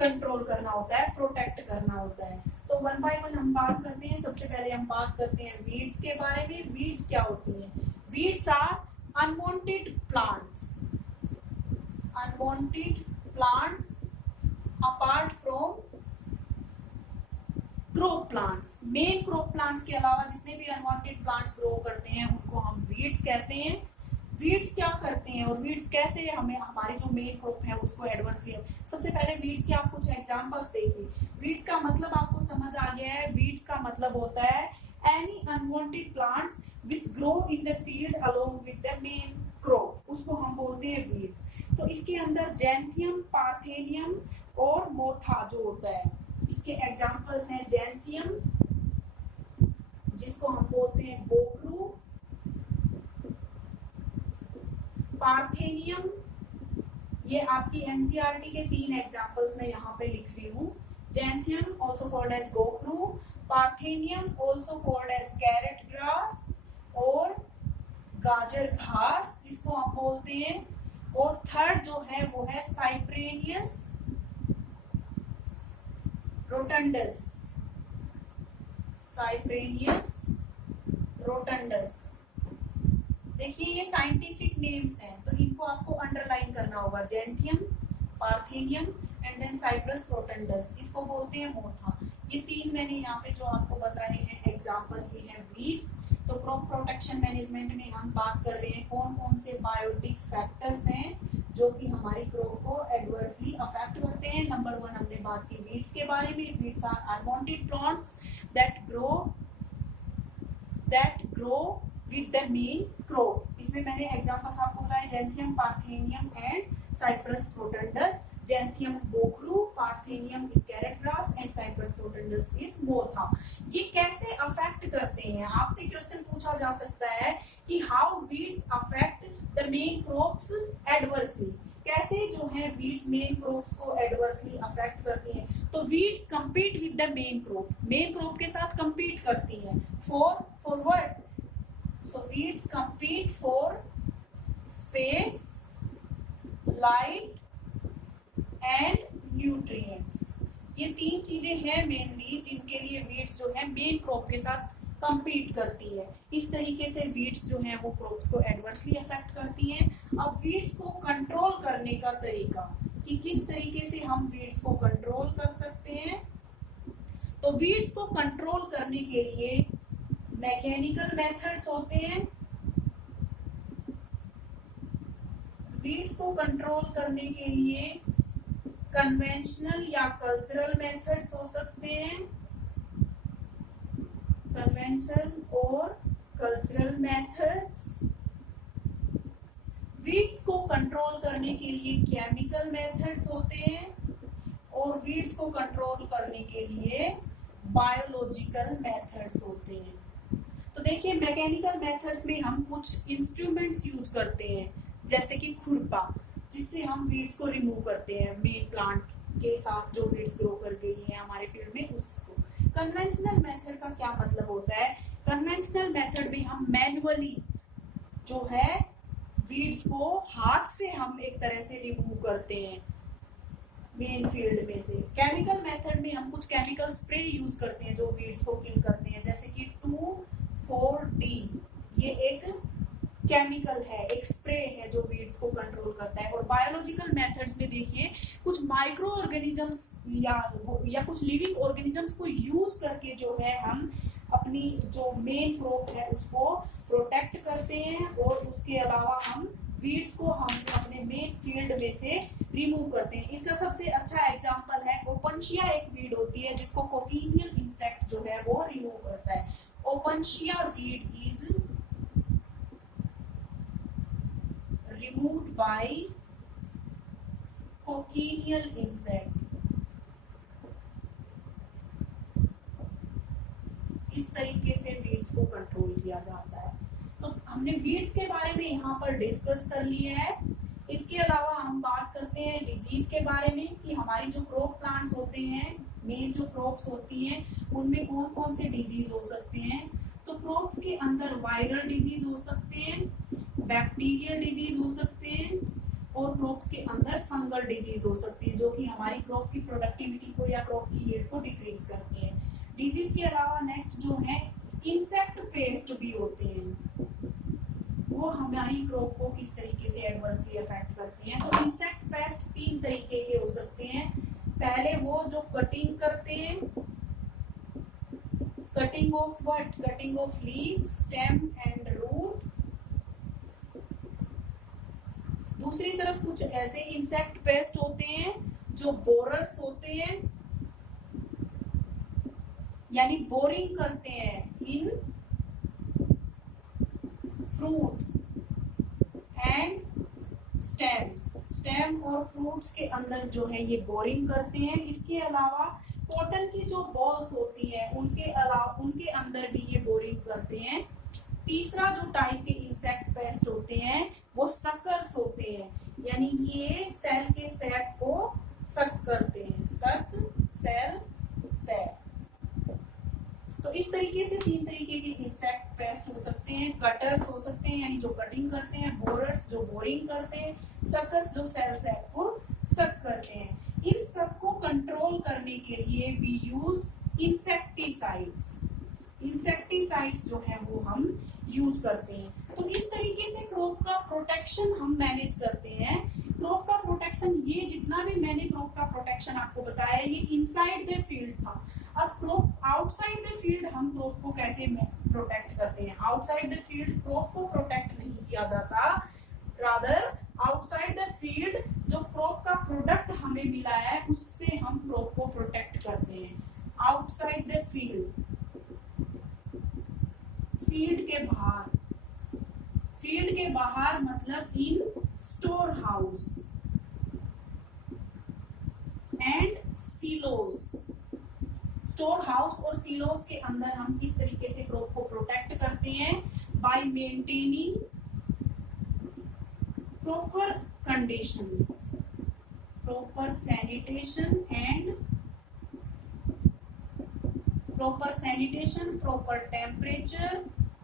कंट्रोल करना होता है, प्रोटेक्ट करना होता है। तो वन बाय वन हम बात करते हैं। सबसे पहले हम बात करते हैं वीड्स के बारे में। वीड्स क्या होती हैं? Weeds are unwanted plants, unwanted plants apart from crop plants. Main crop plants के अलावा जितने भी अनवांटेड प्लांट्स ग्रो करते हैं उनको हम वीड्स कहते हैं। वीड्स क्या करते हैं और वीड्स कैसे हमें हमारे जो मेन क्रॉप है उसको एडवर्सली। सबसे पहले वीड्स के आप कुछ एग्जांपल्स देखिए। वीड्स का मतलब आपको समझ आ गया है। वीड्स का मतलब होता है any unwanted plants which grow in the field along with the main crop, उसको हम बोलते हैं वीड्स। तो इसके अंदर जैंथियम, पार्थेनियम और मोथा जो होता है, इसके एग्जांपल्स हैं जैंथियम जिसको हम बोलते हैं गोखरू, पार्थेनियम, ये आपकी एनसीईआरटी के 3 एग्जांपल्स मैं यहाँ पे लिख रही हूँ। जैंथियम ऑल्सो कॉल्ड एज गोखरू, parthenium also called as carrot grass और गाजर घास जिसको हम बोलते हैं, और थर्ड जो है वो है साइप्रेनियस रोटंडस, साइप्रेनियस रोटंडस। देखिए ये साइंटिफिक नेम्स हैं, तो इनको आपको अंडरलाइन करना होगा। Xanthium, Parthenium and then Cyperus rotundus, इसको बोलते हैं मोथा। ये तीन मैंने यहाँ पे जो आपको बताए हैं एग्जाम्पल ये है वीड्स। तो क्रॉप प्रोटेक्शन मैनेजमेंट में हम बात कर रहे हैं कौन कौन से बायोटिक फैक्टर्स हैं जो कि हमारी क्रॉप को एडवर्सली अफेक्ट करते हैं। नंबर 1 हमने बात की वीड्स के बारे में। Weeds are unwanted plants that grow with the main crop. इसमें मैंने एग्जांपल्स आपको बताए, Xanthium, Parthenium and Cyperus rotundus. Xanthium बोखरू, Parthenium is carrot grass and Cyperus rotundus is मोथा। ये कैसे अफेक्ट करते हैं? आपसे क्वेश्चन पूछा जा सकता है कि how weeds affect the main crops adversely. कैसे जो है वीड्स मेन क्रॉप्स को एडवर्सली अफेक्ट करती हैं? तो weeds compete with the main crop के साथ कंपीट करती हैं for what? So weeds compete for space, light and nutrients. ये तीन चीजें हैं मेनली जिनके लिए वीड्स जो है मेन क्रॉप के साथ compete करती है। इस तरीके से वीड्स जो है वो क्रॉप्स को एडवर्सली अफेक्ट करती हैं। अब वीड्स को कंट्रोल करने का तरीका कि किस तरीके से हम वीड्स को कंट्रोल कर सकते हैं। तो वीड्स को कंट्रोल करने के लिए मैकेनिकल मेथड्स होते हैं। वीड्स को कंट्रोल करने के लिए कन्वेंशनल या कल्चरल मेथड्स हो सकते हैं। कन्वेंशनल और कल्चरल मेथड्स। वीड्स को कंट्रोल करने के लिए केमिकल मेथड्स होते हैं और वीड्स को कंट्रोल करने के लिए बायोलॉजिकल मेथड्स होते हैं। तो देखिए मैकेनिकल मेथड्स में हम कुछ इंस्ट्रूमेंट्स यूज करते हैं जैसे कि खुरपा, जिससे हम वीड्स को रिमूव करते हैं मेन प्लांट के साथ जो वीड्स ग्रो कर गई है हमारे फील्ड में उसको। कन्वेंशनल मेथड का क्या मतलब होता है? कन्वेंशनल मेथड में हम मैनुअली जो है वीड्स को हाथ से हम एक तरह से रिमूव करते हैं मेन फील्ड में से। केमिकल मेथड में हम कुछ केमिकल स्प्रे यूज करते हैं जो वीड्स को किल करते हैं, जैसे कि 2,4-D ये एक केमिकल है, एक स्प्रे है जो वीड्स को कंट्रोल करता है। और बायोलॉजिकल मेथड्स में देखिए कुछ माइक्रो ऑर्गेनिजम्स या कुछ लिविंग ऑर्गेनिजम्स को यूज करके जो है हम अपनी जो मेन क्रॉप है उसको प्रोटेक्ट करते हैं और उसके अलावा हम वीड्स को हम अपने मेन फील्ड में से रिमूव करते हैं। इसका सबसे अच्छा एग्जांपल है ओपनशिया, एक वीड होती है जिसको कोकिनियल इंसेक्ट जो है वो रिमूव करता है। Opuntia weed is removed by cochineal insect. इस तरीके से वीड्स को कंट्रोल किया जाता है। तो हमने वीड्स के बारे में यहाँ पर डिस्कस कर लिया है। इसके अलावा हम बात करते हैं डिजीज के बारे में कि हमारी जो क्रॉप प्लांट्स होते हैं, मेन जो क्रॉप्स होती हैं उनमें कौन कौन से डिजीज हो सकते हैं। तो क्रॉप्स के अंदर वायरल डिजीज हो सकते हैं, बैक्टीरियल डिजीज हो सकते हैं और क्रॉप्स के अंदर फंगल डिजीज हो सकती है जो कि हमारी क्रॉप की प्रोडक्टिविटी को या क्रॉप की यील्ड को डिक्रीज करती है। डिजीज के अलावा नेक्स्ट जो है इंसेक्ट पेस्ट भी होते हैं, वो हमारी क्रॉप को किस तरीके से एडवर्सली अफेक्ट करती हैं। तो इंसेक्ट पेस्ट 3 तरीके के हो सकते हैं। पहले वो जो कटिंग करते हैं, cutting of what? Cutting of leaf, stem and root. दूसरी तरफ कुछ ऐसे इंसेक्ट पेस्ट होते हैं जो बोरर्स होते हैं, यानी बोरिंग करते हैं इन फ्रूट्स एंड स्टेम्स। स्टेम और फ्रूट्स के अंदर जो है ये बोरिंग करते हैं। इसके अलावा कॉटन की जो बॉल्स होती है उनके अंदर भी ये बोरिंग करते हैं। तीसरा जो टाइप के इंसेक्ट पेस्ट होते हैं वो सकर्स होते हैं, यानी ये सेल के सेट को सक करते हैं। सक, सेल, सेल। तो इस तरीके से 3 तरीके के इंसेक्ट पेस्ट हो सकते हैं। कटर्स हो सकते हैं यानी जो कटिंग करते हैं, बोरर्स जो बोरिंग करते हैं, सकर्स जो सेल सेट को सक करते हैं। इन सबको कंट्रोल करने के लिए वी यूज इंसेक्टिसाइड्स। इंसेक्टिसाइड्स जो है वो हम यूज करते हैं। तो इस तरीके से क्रॉप का प्रोटेक्शन हम मैनेज करते हैं। क्रॉप का प्रोटेक्शन, ये जितना भी मैंने क्रॉप का प्रोटेक्शन आपको बताया ये इनसाइड द फील्ड था। अब क्रॉप आउटसाइड द फील्ड हम क्रॉप को कैसे प्रोटेक्ट करते हैं? आउटसाइड द फील्ड क्रॉप को प्रोटेक्ट नहीं किया जाता, रादर आउटसाइड द फील्ड जो क्रॉप का प्रोडक्ट हमें मिला है उससे हम क्रॉप को प्रोटेक्ट करते हैं। आउटसाइड द फील्ड, फील्ड के बाहर, फील्ड के बाहर मतलब इन store house and सीलोस। Store house और सीलोस के अंदर हम किस तरीके से क्रॉप को प्रोटेक्ट करते हैं? Bye maintaining proper conditions, proper sanitation, proper temperature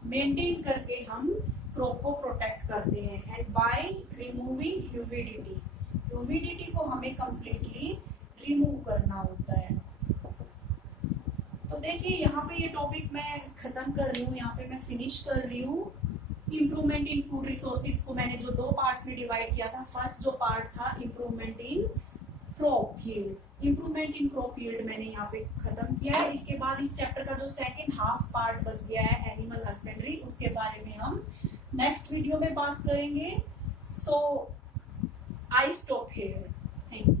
maintain करके हम क्रॉप को प्रोटेक्ट करते हैं। And by removing humidity, humidity को हमें कंप्लीटली रिमूव करना होता है। तो देखिए यहाँ पे ये टॉपिक मैं खत्म कर रही हूँ, यहाँ पे मैं फिनिश कर रही हूँ। इम्प्रूवमेंट इन फूड रिसोर्सेज को मैंने जो 2 पार्ट्स में डिवाइड किया था। फर्स्ट जो पार्ट था improvement in crop yield, improvement in crop yield मैंने यहाँ पे खत्म किया है। इसके बाद इस चैप्टर का जो सेकंड हाफ पार्ट बच गया है एनिमल हस्बेंड्री, उसके बारे में हम नेक्स्ट वीडियो में बात करेंगे। So I stop here, thank you.